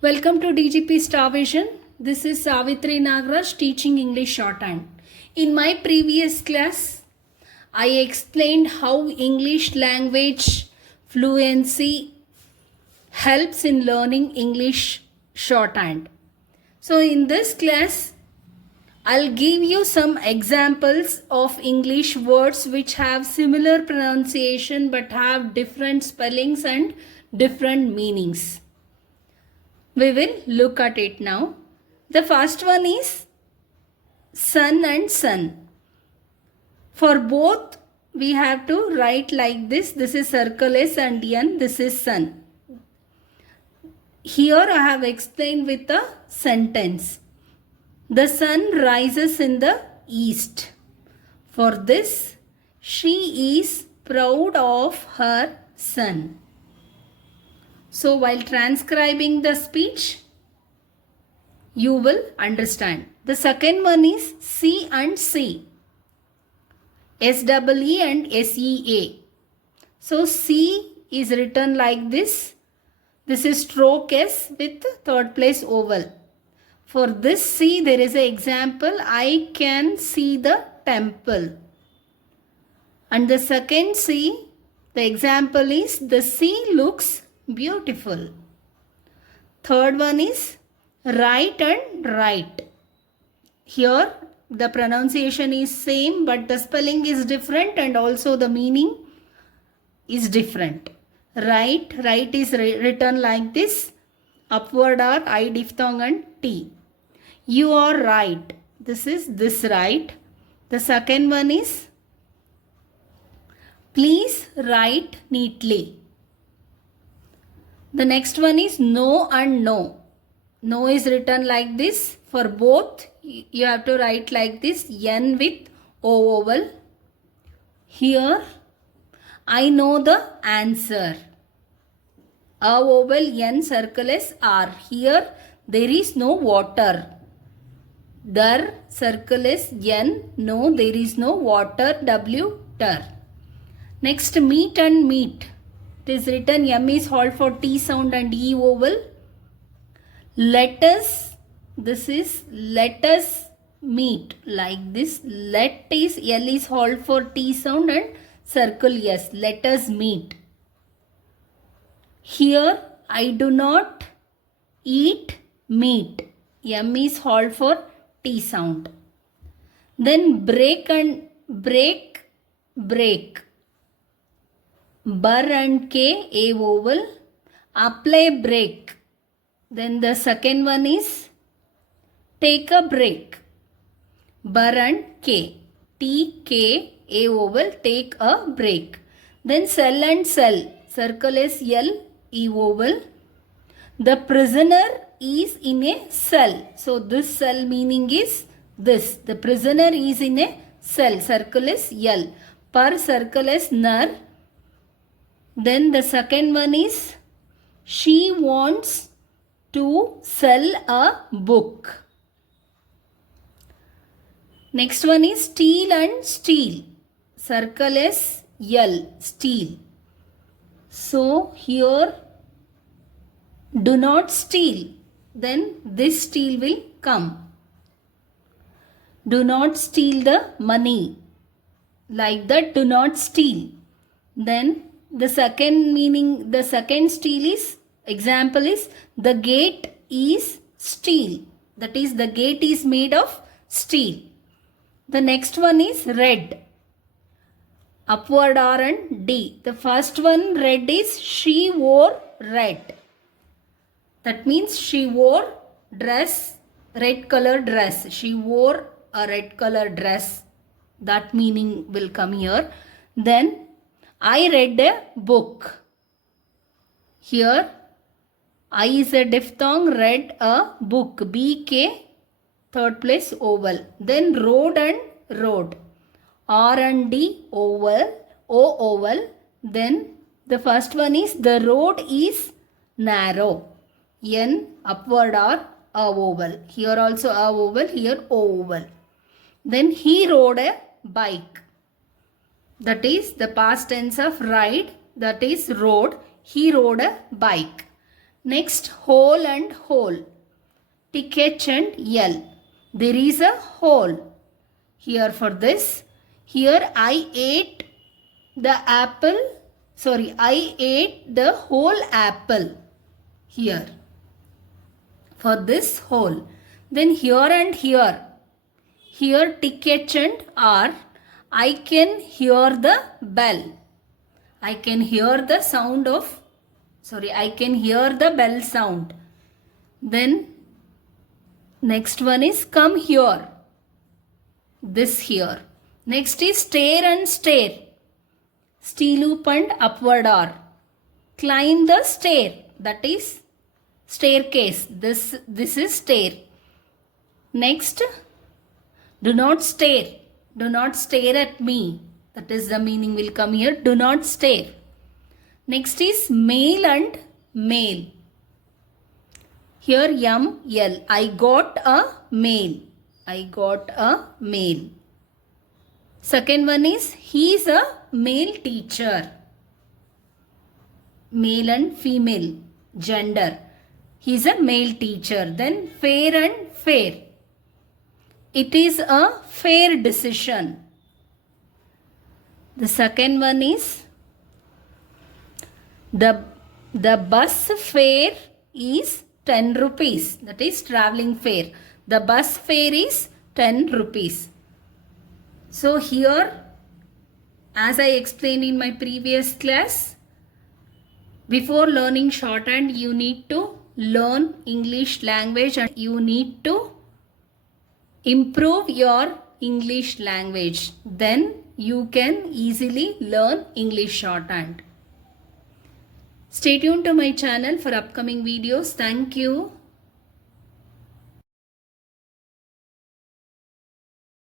Welcome to DGP Star Vision. This is Savithri Nagraj teaching English Shorthand. In my previous class, I explained how English language fluency helps in learning English Shorthand. So in this class, I'll give you some examples of English words which have similar pronunciation but have different spellings and different meanings. We will look at it now. The first one is sun and sun. For both, we have to write like this. This is circle S and N. This is sun. Here I have explained with a sentence. The sun rises in the east. For this, she is proud of her son. So while transcribing the speech, you will understand. The second one is C and C. S-E-E and S-E-A. So C is written like this. This is stroke S with third place oval. For this C, there is an example. I can see the temple. And the second C, the example is the sea looks beautiful. Third one is right and right. Here the pronunciation is same but the spelling is different and also the meaning is different. Right is written like this. Upward R, I diphthong and T. You are right. This is this right. The second one is please write neatly. The next one is no and no. No is written like this. For both, you have to write like this. N with O vowel. Here, I know the answer. A vowel, N, circle S, R. Here, there is no water. Dar, circle S, N. No, there is no water. W, tar. Next, meet and meet. It is written M is halt for T sound and E vowel. Let us, this is let us meet like this. Let is L is halt for T sound and circle S. Let us meet. Here I do not eat meat. M is halt for T sound. Then break and break. Bur and K, A vowel. Apply break. Then the second one is take a break. Bur and K. T, K, A vowel. Take a break. Then sell and sell. Circle is L, E vowel. The prisoner is in a cell. So this cell meaning is this. The prisoner is in a cell. Circle is L. Per circle is nar. Then the second one is she wants to sell a book. Next one is steal and steal. Circle is L, steal. So here do not steal. Then this steal will come. Do not steal the money. Like that, do not steal. Then the second meaning, the second steal is, example is, the gate is steel. That is, the gate is made of steel. The next one is red. Upward R and D. The first one red is she wore red. That means she wore dress, red color dress. She wore a red color dress. That meaning will come here. Then I read a book. Here, I is a diphthong, read a book. BK, third place oval. Then road and road. R and D, oval, O oval. Then the first one is the road is narrow. N, upward R, A oval. Here also A oval, here O oval. Then he rode a bike. That is the past tense of ride. That is rode. He rode a bike. Next, hole and hole. TH and L. There is a hole here for this. Here I ate the apple. Sorry, I ate the whole apple. Here. For this hole. Then here and here. Here TH and R. I can hear the bell. I can hear the sound of, I can hear the bell sound. Then next one is come here. This here. Next is stare and stare. Steeloop and upward R. Climb the stair. That is staircase. This is stair. Next, do not stare. Do not stare at me. That is the meaning will come here. Do not stare. Next is male and male. Here M, L. I got a mail. I got a mail. Second one is he is a male teacher. Male and female gender. He is a male teacher. Then fair and fair. It is a fair decision. The second one is the bus fare is 10 rupees. That is travelling fare. The bus fare is 10 rupees. So here, as I explained in my previous class, before learning shorthand, you need to learn English language and you need to improve your English language. Then you can easily learn English shorthand. Stay tuned to my channel for upcoming videos. Thank you.